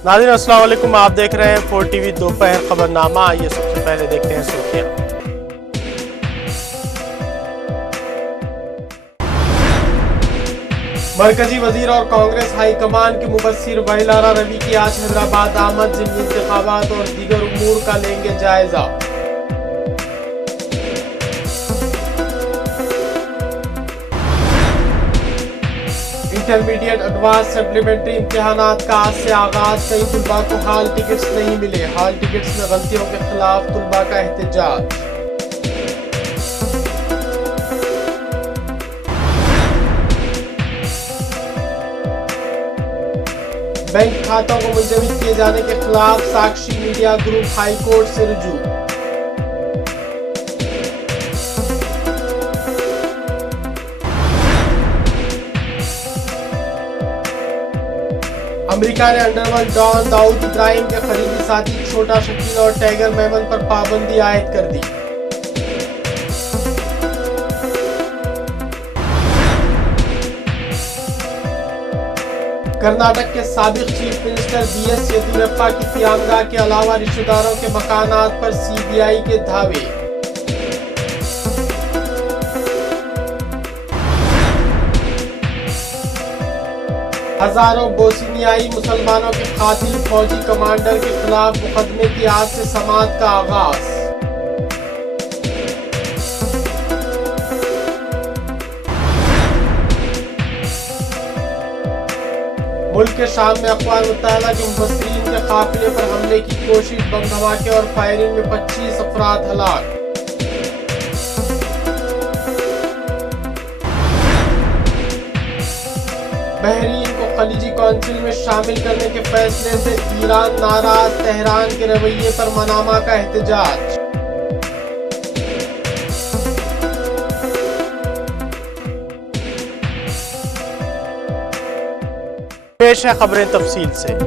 नाज़रीन अस्सलाम वालेकुम, आप देख रहे हैं 4 टीवी दोपहर खबरनामा। आइए सबसे पहले देखते हैं सुर्खियां। मरकजी वजीर और कांग्रेस हाईकमान के मुबस्सिर वहीलारा रवि की आज हैदराबाद आमद, ज़िमनी इंतखाबात और दीगर उमूर का लेंगे जायजा। इंटरमीडिएट एडवांस सप्लीमेंट्री इम्तिहानात का आज से आगाज, कई तुलबा को हाल टिकट्स नहीं मिले। हाल टिकट्स में गलतियों के खिलाफ तुलबा का एहतजाज। बैंक खातों को मुलजमिन किए जाने के खिलाफ साक्षी मीडिया ग्रुप हाई कोर्ट से रुजू। अमेरिका ने अंडरवर्ल्ड डॉन दाऊद इब्राहिम के करीबी साथी छोटा शकील और टाइगर मेमन पर पाबंदी आयद कर दी। कर्नाटक के साबिक चीफ मिनिस्टर बीएस येदियुरप्पा की क़यामगाह के अलावा रिश्तेदारों के मकानात पर सीबीआई के धावे। हजारों बोस्नियाई मुसलमानों के कातिल फौजी कमांडर के खिलाफ मुकदमे की आज से समाअत का आगाज। मुल्क के शाम में अक़वाम मुत्तहिदा के मुफस्सिरीन के काफिले पर हमले की कोशिश, बम धमाके और फायरिंग में 25 अफराद हलाक। बहरीन को खलीजी काउंसिल में शामिल करने के फैसले से ईरान नाराज, तेहरान के रवैये पर मनामा का एहतजाज। पेश है खबरें तफसील से।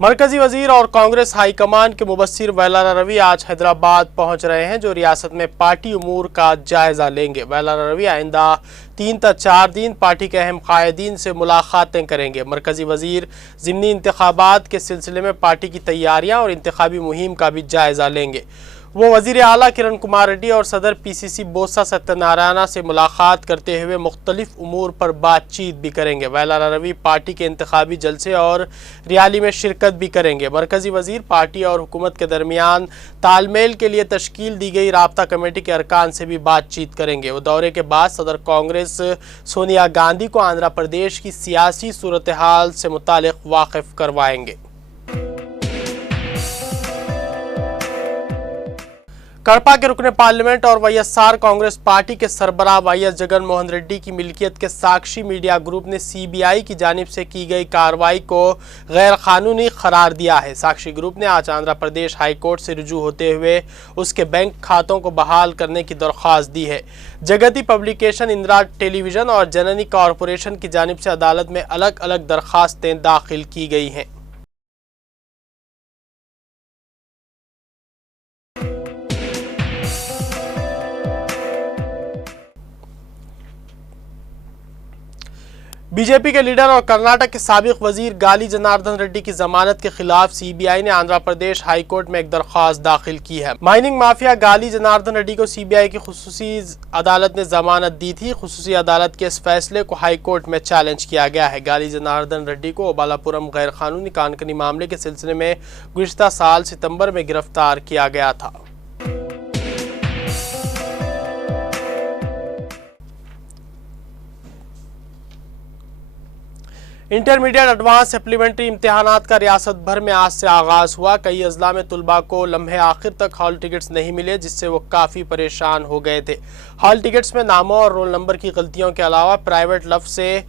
मरकजी वजीर और कांग्रेस हाईकमान के मुबस्सिर वहीलारा रवि आज हैदराबाद पहुंच रहे हैं, जो रियासत में पार्टी उमूर का जायजा लेंगे। वहीलारा रवि आइंदा 3 से 4 दिन पार्टी के अहम कायदीन से मुलाकातें करेंगे। मरकजी वजीर ज़िमनी इंतखाबात के सिलसिले में पार्टी की तैयारियां और इंतखाबी मुहिम का भी जायजा लेंगे। वो वज़ीर आला किरण कुमार रेड्डी और सदर पीसीसी बोसा सत्यनारायण से मुलाकात करते हुए मुख्तलिफ उमूर पर बातचीत भी करेंगे। वहीलारा रवि पार्टी के इंतखाबी जलसे और रैली में शिरकत भी करेंगे। मरकजी वजीर पार्टी और हुकूमत के दरमियान तालमेल के लिए तश्कील दी गई राब्ता कमेटी के अरकान से भी बातचीत करेंगे। वो दौरे के बाद सदर कांग्रेस सोनिया गांधी को आंध्र प्रदेश की सियासी सूरत हाल से मुतालिक वाकिफ करवाएंगे। कड़पा के रुकने पार्लियामेंट और वाईएसआर कांग्रेस पार्टी के सरबराह वाईएस जगन मोहन रेड्डी की मिल्कियत के साक्षी मीडिया ग्रुप ने सीबीआई की जानिब से की गई कार्रवाई को गैर कानूनी करार दिया है। साक्षी ग्रुप ने आज आंध्र प्रदेश हाई कोर्ट से रुजू होते हुए उसके बैंक खातों को बहाल करने की दरख्वास्त दी है। जगती पब्लिकेशन, इंदिरा टेलीविजन और जननी कॉरपोरेशन की जानिब से अदालत में अलग अलग दरख्वास्तें दाखिल की गई हैं। बीजेपी के लीडर और कर्नाटक के साबिक वजीर गाली जनार्दन रेड्डी की जमानत के खिलाफ सीबीआई ने आंध्र प्रदेश हाई कोर्ट में एक दरख्वास्त दाखिल की है। माइनिंग माफिया गाली जनार्दन रेड्डी को सीबीआई की खुसूसी अदालत ने जमानत दी थी। खुसूसी अदालत के इस फैसले को हाई कोर्ट में चैलेंज किया गया है। गाली जनार्दन रेड्डी को ओबालापुरम गैर कानूनी कानूनी मामले के सिलसिले में गुज़िश्ता साल सितंबर में गिरफ्तार किया गया था। इंटरमीडिएट एडवांस सप्लीमेंट्री इम्तिहानात का रियासत भर में आज से आगाज हुआ। कई अजला में तुलबा को लम्हे आखिर तक हॉल टिकट्स नहीं मिले, जिससे वो काफ़ी परेशान हो गए थे। हॉल टिकट्स में नामों और रोल नंबर की गलतियों के अलावा प्राइवेट लफ्ज़ से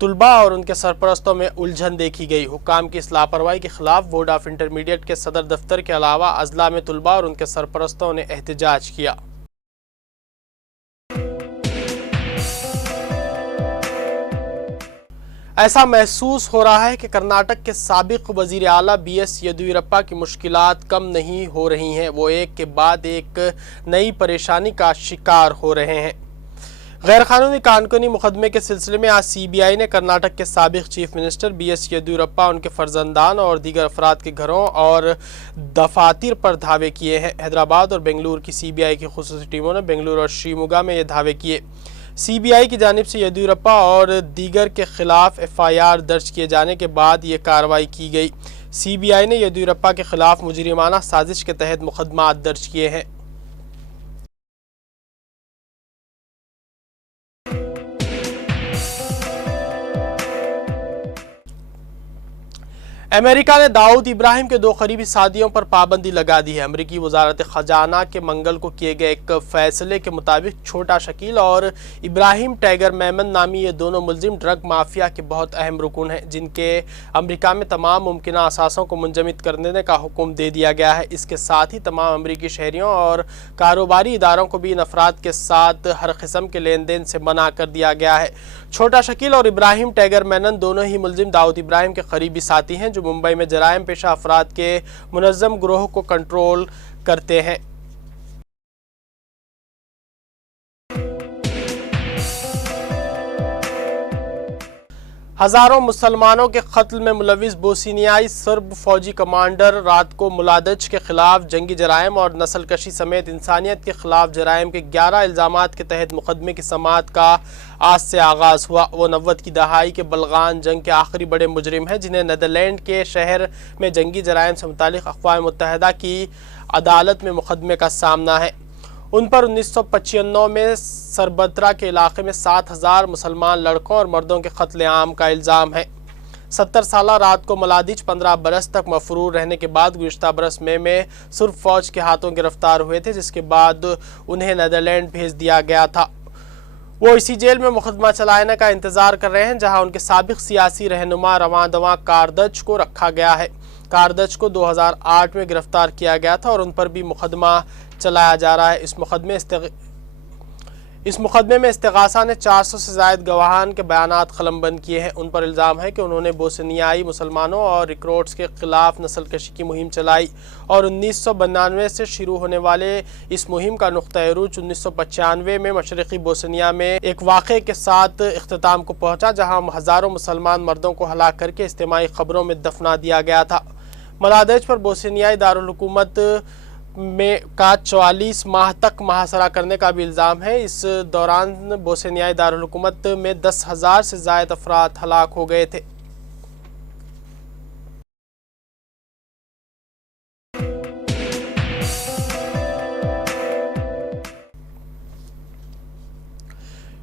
तुलबा और उनके सरपरस्तों में उलझन देखी गई। हुक्काम की इस लापरवाही के खिलाफ बोर्ड ऑफ इंटरमीडिएट के सदर दफ्तर के अलावा अजला में तुलबा और उनके सरपरस्तों ने एहतजाज किया। ऐसा महसूस हो रहा है कि कर्नाटक के साबिक वजीर आला बीएस येदियुरप्पा की मुश्किलात कम नहीं हो रही हैं, वो एक के बाद एक नई परेशानी का शिकार हो रहे हैं। गैरकानूनी कानूनी मुकदमे के सिलसिले में आज सीबीआई ने कर्नाटक के साबिक चीफ मिनिस्टर बीएस येदियुरप्पा, उनके फर्जंदान और दीगर अफराद के घरों और दफातर पर धावे किए हैं। हैदराबाद और बेंगलुरु की सीबीआई की खुसूसी टीमों ने बेंगलुरु और शिमोगा में ये धावे किए। सीबीआई की जानिब से येदियुरप्पा और दीगर के खिलाफ एफआईआर दर्ज किए जाने के बाद ये कार्रवाई की गई। सीबीआई ने येदियुरप्पा के खिलाफ मुजरिमाना साजिश के तहत मुकदमा दर्ज किए हैं। अमेरिका ने दाऊद इब्राहिम के 2 करीबी साथियों पर पाबंदी लगा दी है। अमेरिकी वजारत खजाना के मंगल को किए गए एक फैसले के मुताबिक छोटा शकील और इब्राहिम टैगर मेमन नामी ये दोनों मुलजिम ड्रग माफिया के बहुत अहम रुकन हैं, जिनके अमेरिका में तमाम मुमकिन असासों को मुंजमद कर देने का हुक्म दे दिया गया है। इसके साथ ही तमाम अमेरिकी शहरियों और कारोबारी इदारों को भी इन अफराद के साथ हर किस्म के लेन देन से मना कर दिया गया है। छोटा शकील और इब्राहिम टैगर मेनन दोनों ही मुलजिम दाऊद इब्राहिम के करीबी साथी हैं, जो मुंबई में जराइम पेशा अफराद के मुनज़्ज़म ग्रोह को कंट्रोल करते हैं। हजारों मुसलमानों के कत्ल में मुलविस बोस्नियाई सर्ब फौजी कमांडर रातको मुलादिच के खिलाफ जंगी जराइम और नस्लकशी समेत इंसानियत के खिलाफ जराइम के 11 इल्ज़ामात के तहत मुकदमे की समाअत का आज से आगाज़ हुआ। वो 90 की दहाई के बलगान जंग के आखिरी बड़े मुजरिम हैं, जिन्हें नीदरलैंड के शहर में जंगी जराइम से मुतालिक अक़वाम मुत्तहिदा की अदालत में मुकदमे का सामना है। उन पर 1995 में सरबत्रा के इलाके में 7000 मुसलमान लड़कों और मर्दों के कत्ल-ए-आम का इल्ज़ाम है। 70 साला रातको मुलादिच 15 बरस तक मफरूर रहने के बाद गुज़िश्ता बरस मई में सुर्ब फौज के हाथों गिरफ्तार हुए थे, जिसके बाद उन्हें नीदरलैंड भेज दिया गया था। वो इसी जेल में मुकदमा चलाने का इंतज़ार कर रहे हैं, जहाँ उनके साबिक सियासी रहनुमा रवांदवा कारदच को रखा गया है। कारदच को 2008 में गिरफ्तार किया गया था और उन पर भी मुकदमा चलाया जा रहा है। इस मुकदमे में इस्तिगासा ने 400 से ज़ायद गवाहान के बयानात कलमबंद किए हैं। उन पर इल्ज़ाम है कि उन्होंने बोस्नियाई मुसलमानों और रिक्रूट्स के खिलाफ नस्लकशी की मुहिम चलाई और 1992 से शुरू होने वाले इस मुहिम का नुक़्ता-ए-रुज 1995 में मशरक़ी बोस्निया में एक वाक़े के साथ इख्तिताम को पहुँचा, जहाँ हज़ारों मुसलमान मर्दों को हलाक करके इज्तिमाई क़ब्रों में दफना दिया गया था। मुलादिच पर बोस्नियाई दारुल हुकूमत में का 44 माह तक मुहासरा करने का भी इल्ज़ाम है। इस दौरान बोस्नियाई दारुल हुकूमत में 10,000 से ज़ायद अफराद हलाक हो गए थे।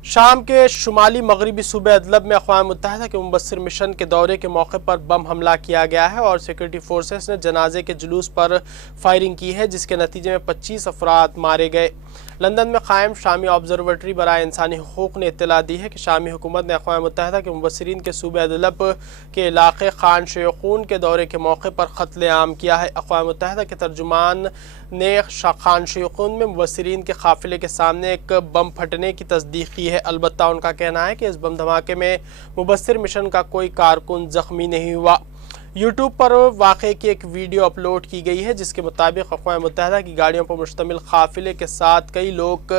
शाम के शुमाली मगरबी सूबे अदलब में अक़वाम मुत्तहिदा के मुबस्सिर मिशन के दौरे के मौके पर बम हमला किया गया है और सिक्योरिटी फोर्सेस ने जनाजे के जुलूस पर फायरिंग की है, जिसके नतीजे में 25 अफराद मारे गए। लंदन में कायम शामी ऑब्जर्वेटरी बराए इंसानी हुकूक ने इत्तला दी है कि शामी हुकूमत ने अक़वाम मुत्तहिदा के मुबस्सिरीन के सूबे अदलब के इलाके खान शेखून के दौरे के मौके पर कत्ल-ए-आम किया है। अक़वाम मुत्तहिदा के तर्जुमान ने खान शेखून में मुबस्सिरीन के काफ़िले के सामने एक बम फटने की तस्दीक की है। अलबत्ता उनका कहना है कि इस बम धमाके में मुबस्सिर मिशन का कोई कारकुन ज़ख्मी नहीं हुआ। यूट्यूब पर वाक़े की एक वीडियो अपलोड की गई है, जिसके मुताबिक अक़वाम मुत्तहिदा की गाड़ियों पर मुश्तमिल काफ़िले के साथ कई लोग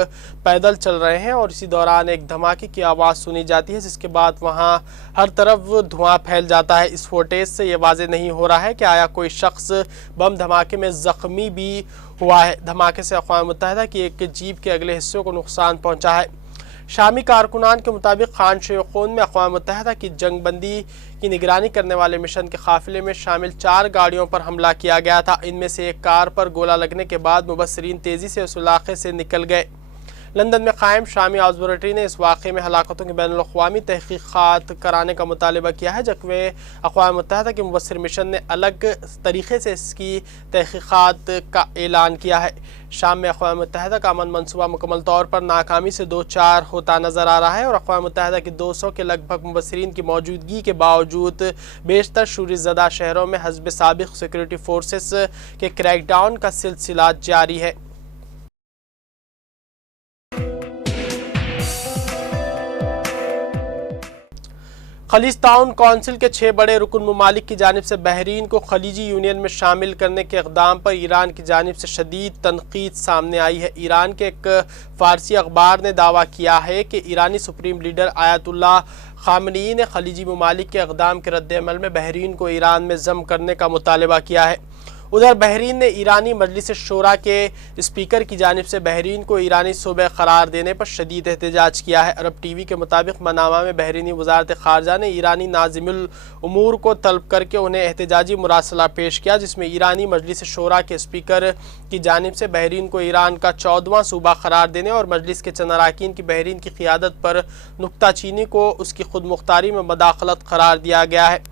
पैदल चल रहे हैं और इसी दौरान एक धमाके की आवाज़ सुनी जाती है, जिसके बाद वहां हर तरफ धुआं फैल जाता है। इस फुटेज से ये वाज़ेह नहीं हो रहा है कि आया कोई शख्स बम धमाके में ज़ख्मी भी हुआ है। धमाके से अक़वाम मुत्तहिदा की एक जीप के अगले हिस्सों को नुकसान पहुँचा है। शामी कारकुनान के मुताबिक खान शेखून में अक़वाम मुत्तहिदा की जंगबंदी की निगरानी करने वाले मिशन के काफ़िले में शामिल 4 गाड़ियों पर हमला किया गया था। इनमें से एक कार पर गोला लगने के बाद मुबस्सिरीन तेज़ी से उस इलाक़े से निकल गए। लंदन में कायम शामी ऑब्जर्वेटरी ने इस वाक़े में हलाकतों की बैनुल-अक़वामी तहक़ीक़ात कराने का मुतालबा किया है, जबकि अक़वाम मुत्तहिदा के मुबस्सिर मिशन ने अलग तरीक़े से इसकी तहक़ीक़ात का ऐलान किया है। शाम में अक़वाम मुत्तहिदा का अमन मनसूबा मुकम्मल तौर पर नाकामी से 2-4 होता नज़र आ रहा है और अक़वाम मुत्तहिदा के 200 के लगभग मुबस्सिरीन की मौजूदगी के बावजूद बेशतर शूरिज़दा शहरों में हस्ब साबिक़ सिक्योरिटी फोर्सेस के क्रैकडाउन का सिलसिला जारी है। खलीज ताउन कौंसिल के 6 बड़े रुकन ममालिक की जानिब से बहरीन को खलीजी यूनियन में शामिल करने के इक़दाम पर ईरान की जानिब से शदीद तनकीद सामने आई है। ईरान के एक फ़ारसी अखबार ने दावा किया है कि ईरानी सुप्रीम लीडर आयतुल्लाह ख़ामेनी ने खलीजी ममालिक के इक़दाम के रद्द-ए-अमल में बहरीन को ईरान में ज़म करने का मुतालबा किया है। उधर बहरीन ने ईरानी मजलिस शूरा के स्पीकर की जानिब से बहरीन को ईरानी सूबा करार देने पर शदीद एहतजाज किया है। अरब टीवी के मुताबिक मनामा में बहरीनी वज़ारत ख़ारजा ने ईरानी नाज़िमुल उमूर को तलब करके उन्हें एहतजाजी मुरासला पेश किया, जिसमें ईरानी मजलिस शूरा के स्पीकर की जानिब से बहरीन को ईरान का 14वां सूबा करार देने और मजलिस के चंद अरकान की बहरीन की क़ियादत पर नुक्ताचीनी को उसकी खुद मुख्तारी में मदाखलत करार दिया गया है।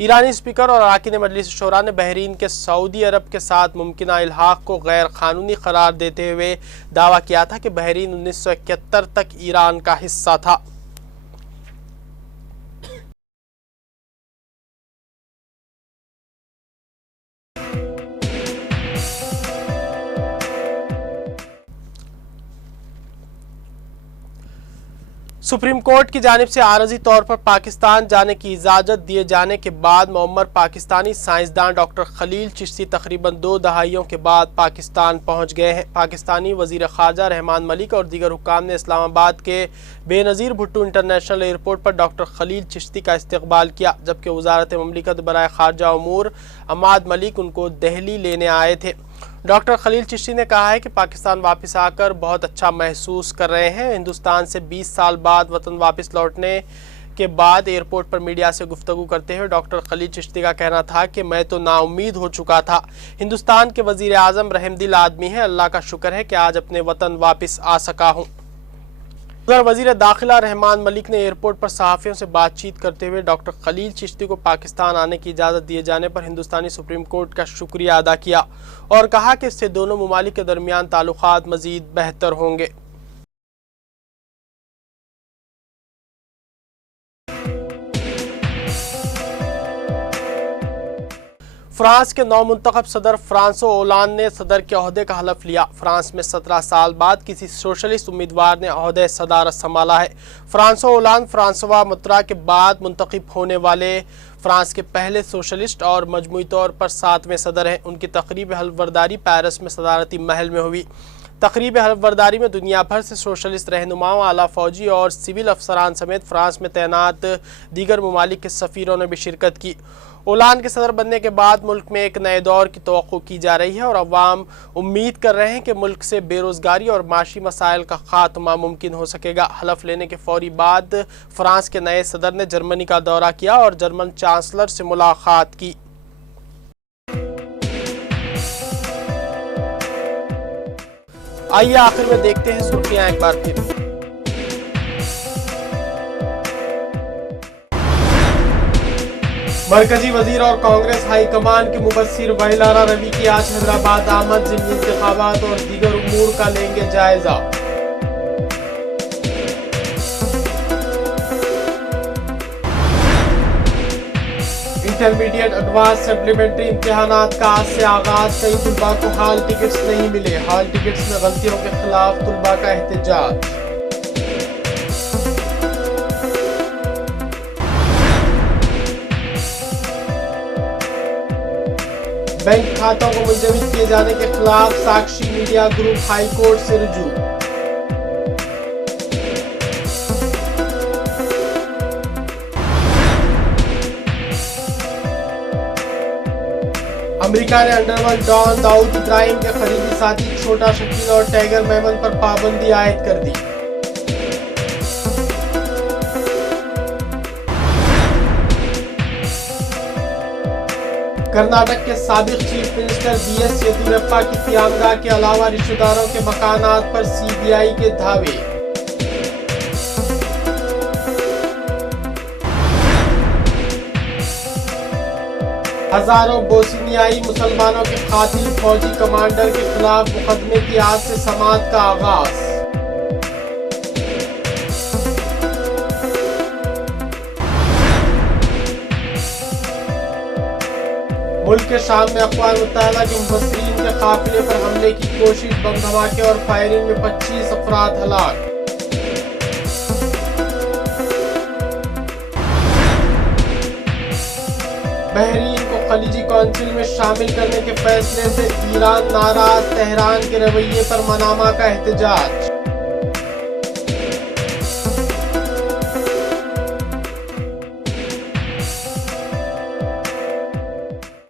ईरानी स्पीकर और अरकान मजलिस शूरा ने बहरीन के सऊदी अरब के साथ मुमकिना इल्हाक को गैर कानूनी करार देते हुए दावा किया था कि बहरीन 1971 तक ईरान का हिस्सा था। सुप्रीम कोर्ट की जानिब से आरजी तौर पर पाकिस्तान जाने की इजाज़त दिए जाने के बाद मुअम्मर पाकिस्तानी साइंसदान डॉक्टर खलील चिश्ती तकरीबन 2 दहाइयों के बाद पाकिस्तान पहुंच गए हैं। पाकिस्तानी वज़ीर ख़ारजा रहमान मलिक और दीगर हुक्काम ने इस्लामाबाद के बेनज़ीर भुट्टो इंटरनेशनल एयरपोर्ट पर डॉक्टर खलील चिश्ती का इस्तकबाल किया, जबकि वज़ारत ममलिकत बराए ख़ारजा उमूर अमाद मलिक उनको दिल्ली लेने आए थे। डॉक्टर खलील चिश्ती ने कहा है कि पाकिस्तान वापस आकर बहुत अच्छा महसूस कर रहे हैं। हिंदुस्तान से 20 साल बाद वतन वापस लौटने के बाद एयरपोर्ट पर मीडिया से गुफ्तगू करते हुए डॉक्टर खलील चिश्ती का कहना था कि मैं तो नाउम्मीद हो चुका था। हिंदुस्तान के वजीर आज़म रहमदिल आदमी है, अल्लाह का शुक्र है कि आज अपने वतन वापस आ सका हूँ। उधर वज़ीर दाखिला रहमान मलिक ने एयरपोर्ट पर सहाफ़ियों से बातचीत करते हुए डॉक्टर खलील चिश्ती को पाकिस्तान आने की इजाज़त दिए जाने पर हिंदुस्तानी सुप्रीम कोर्ट का शुक्रिया अदा किया और कहा कि इससे दोनों ममालिक के दरमियान ताल्लुकात मज़ीद बेहतर होंगे। फ्रांस के नौमुंतखब सदर फ्रांसो ओलांद ने सदर के ओहदे का हलफ लिया। फ्रांस में 17 साल बाद किसी सोशलिस्ट उम्मीदवार ने ओहदे सदारत संभाला है। फ्रांसो ओलांद फ्रांसवा मुतरा के बाद मुंतखब होने वाले फ्रांस के पहले सोशलिस्ट और मजमूई तौर पर 7वें सदर हैं। उनकी तकरीब हल्फबरदारी पेरिस में सदारती महल में हुई। तकरीब हल्फबरदारी में दुनिया भर से सोशलिस्ट रहनुमाओं, आला फौजी और सिविल अफसरान समेत फ्रांस में तैनात दीगर ममालिक के सफ़ीरों ने भी शिरकत की। ओलांद के सदर बनने के बाद मुल्क में एक नए दौर की तवक्को की जा रही है और अवाम उम्मीद कर रहे हैं कि मुल्क से बेरोज़गारी और माशी मसाइल का खात्मा मुमकिन हो सकेगा। हलफ लेने के फौरी बाद फ्रांस के नए सदर ने जर्मनी का दौरा किया और जर्मन चांसलर से मुलाकात की। आइए आखिर में देखते हैं सुर्खियां एक बार फिर। मरकजी वजीर और कांग्रेस हाईकमान के मुबस्सिर वैलारा रवि की आज हैदराबाद आमद, ज़िमनी इंतखाबात और दीगर उमूर का लेंगे जायजा। इंटरमीडिएट एडवांस सप्लीमेंट्री इम्तिहानात का आज से आगाज। कई तुलबा को हाल टिकट्स नहीं मिले। हाल टिकट्स में गलतियों के खिलाफ तुलबा का एहतजाज। बैंक खातों को मुलतवी किए जाने के खिलाफ साक्षी मीडिया ग्रुप हाई कोर्ट से रुजू। अमेरिका ने अंडरवर्ल्ड डॉन दाऊद इब्राहिम के करीबी साथी छोटा शकील और टाइगर मेमन पर पाबंदी आयद कर दी। कर्नाटक के साबिक चीफ मिनिस्टर बीएस येदियुरप्पा की क़यामगाह के अलावा रिश्तेदारों के मकानात पर सीबीआई के धावे। हजारों बोस्नियाई मुसलमानों के कातिल फौजी कमांडर के खिलाफ मुकदमे की आज से समाअत का आगाज। मुल्क के शाम में अक़वाम मुत्तहिदा के मुबस्सिरीन के काफिले पर हमले की कोशिश, बम धमाके और फायरिंग में 25 अफराद हलाक। बहरीन को खलीजी काउंसिल में शामिल करने के फैसले से ईरान नाराज, तेहरान के रवैये पर मनामा का एहतजाज।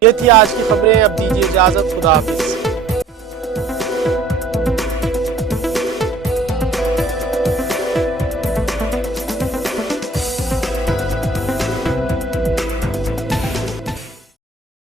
ये थी आज की खबरें। अब दीजिए इजाजत, खुदा हाफिज।